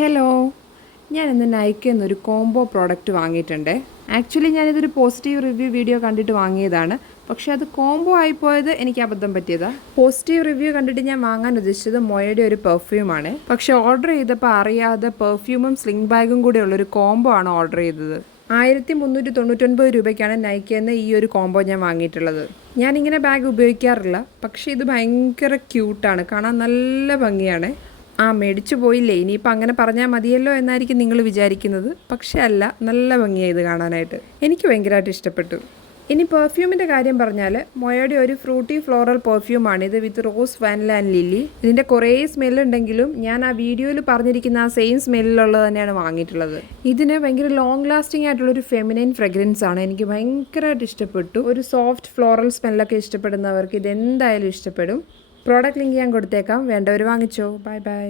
Hello, ഞാനിന്ന് നൈക്കയിൽ നിന്നൊരു combo product വാങ്ങിയിട്ടുണ്ട്. ആക്ച്വലി ഞാനിതൊരു പോസിറ്റീവ് റിവ്യൂ വീഡിയോ കണ്ടിട്ട് വാങ്ങിയതാണ്. പക്ഷേ അത് കോംബോ ആയിപ്പോയത് എനിക്ക് അബദ്ധം പറ്റിയതാണ്. പോസിറ്റീവ് റിവ്യൂ കണ്ടിട്ട് ഞാൻ വാങ്ങാൻ ഉദ്ദേശിച്ചത് മൊയയുടെ ഒരു പെർഫ്യൂമാണ്. പക്ഷേ ഓർഡർ ചെയ്തപ്പോൾ അറിയാതെ പെർഫ്യൂമും സ്ലിംഗ് ബാഗും കൂടെ ഉള്ളൊരു കോംബോ ആണ് ഓർഡർ ചെയ്തത്. 1399 രൂപയ്ക്കാണ് നൈക്കയിൽ നിന്ന് ഈ ഒരു കോംബോ ഞാൻ വാങ്ങിയിട്ടുള്ളത്. ഞാനിങ്ങനെ ബാഗ് ഉപയോഗിക്കാറില്ല, പക്ഷേ ഇത് ഭയങ്കര ക്യൂട്ടാണ്, കാണാൻ നല്ല ഭംഗിയാണ്. മേടിച്ചു പോയില്ലേ, ഇനിയിപ്പോൾ അങ്ങനെ പറഞ്ഞാൽ മതിയല്ലോ എന്നായിരിക്കും നിങ്ങൾ വിചാരിക്കുന്നത്. പക്ഷേ അല്ല, നല്ല ഭംഗിയായി ഇത് കാണാനായിട്ട്. എനിക്ക് ഭയങ്കരമായിട്ട് ഇഷ്ടപ്പെട്ടു. ഇനി പെർഫ്യൂമിൻ്റെ കാര്യം പറഞ്ഞാൽ മൊയയുടെ ഒരു ഫ്രൂട്ടി ഫ്ലോറൽ പെർഫ്യൂമാണ് ഇത്, with rose, vanilla and lily. ഇതിൻ്റെ കുറേ സ്മെല്ലുണ്ടെങ്കിലും ഞാൻ ആ വീഡിയോയിൽ പറഞ്ഞിരിക്കുന്ന ആ സെയിം സ്മെല്ലിലുള്ളത് തന്നെയാണ് വാങ്ങിയിട്ടുള്ളത്. ഇതിന് ഭയങ്കര ലോങ് ലാസ്റ്റിംഗ് ആയിട്ടുള്ളൊരു ഫെമിനൈൻ ഫ്രെഗ്രൻസ് ആണ്. എനിക്ക് ഭയങ്കരമായിട്ട് ഇഷ്ടപ്പെട്ടു. ഒരു സോഫ്റ്റ് ഫ്ലോറൽ സ്മെല്ലൊക്കെ ഇഷ്ടപ്പെടുന്നവർക്ക് ഇതെന്തായാലും ഇഷ്ടപ്പെടും. പ്രോഡക്റ്റ് ലിങ്ക് ഞാൻ കൊടുത്തേക്കാം, വേണ്ടവർ വാങ്ങിച്ചോ. Bye bye.